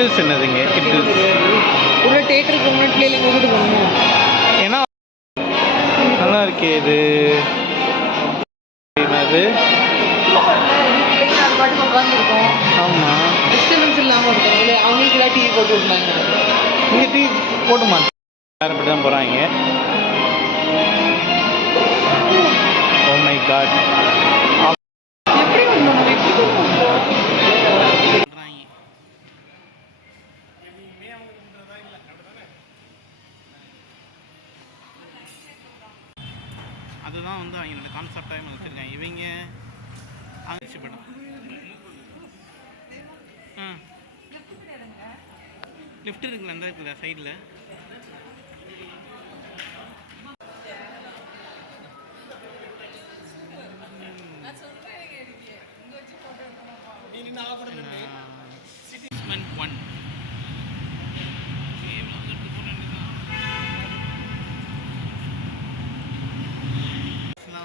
கிட்டில்ஸ் என்னதுங்க? கிட்டில்ஸ் உள்ள தியேட்டருக்கு முன்னாடி பிள்ளைங்க கூட்டிட்டு போகணுமா? ஏன்னா நல்லா இருக்கே இது. என்னது? ஆமாம், டிஸ்டர்பன்ஸ் இல்லாமல் இருக்கும். இல்லை அவங்களுக்கு எல்லாம் டிவி போட்டு விட்றாங்க. இங்கே டீ போட்டு மாட்டேன். யாரும் அப்படி தான் போகிறாங்க. ஓ மை காட், எப்படி ஒன்று அதுதான் வந்து அவங்களோட கான்செப்டாக வச்சுருக்காங்க இவங்க. ஆகிடுச்சு படம். லிஃப்ட் இருக்குல்ல, அந்த இருக்குல்ல சைடில்.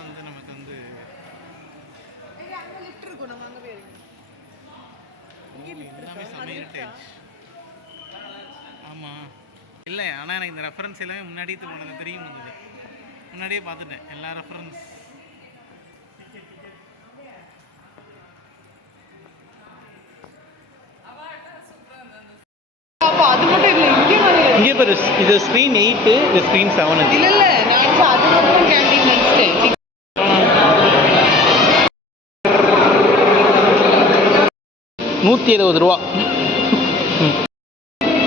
வந்து நமக்கு வந்து எல்லாமே சமையல். ஆமாம், இல்லை ஆனால் எனக்கு இந்த ரெஃபரன்ஸ் எல்லாமே முன்னாடியே போனது தெரியும். வந்தது முன்னாடியே பார்த்துட்டேன் எல்லா ரெஃபரன்ஸ். அது மட்டும் இல்லை, இங்கே பேர் இது ஸ்க்ரீன் 8, இது ஸ்க்ரீன் 7. இல்லை இல்லை, நான் அது மட்டும் கேண்டீன் நினச்சிட்டேன். 170 ரூபா.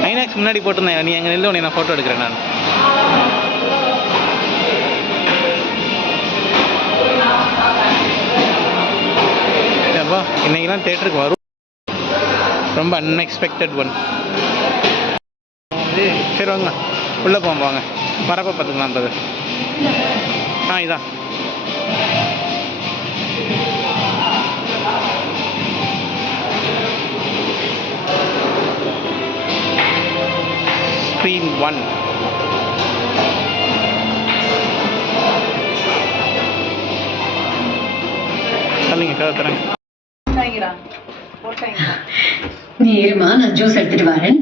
ஐநாக்ஸ் முன்னாடி போட்டிருந்தேன். நீ எங்கே நின்று உடனே நான் ஃபோட்டோ எடுக்கிறேன். நான் அப்பா இன்னைக்கெல்லாம் தேட்டருக்கு வரும். ரொம்ப அன்எக்ஸ்பெக்டட் ஒன். சரி வாங்க உள்ளே போவோம். வாங்க வரப்போ பார்த்துக்கலான்றது. இதான் ஸ்க்ரீன் 1. சொல்லுங்க சார், தரேன். நீ இருமா, நான் ஜூஸ் எடுத்துட்டு வரேன்.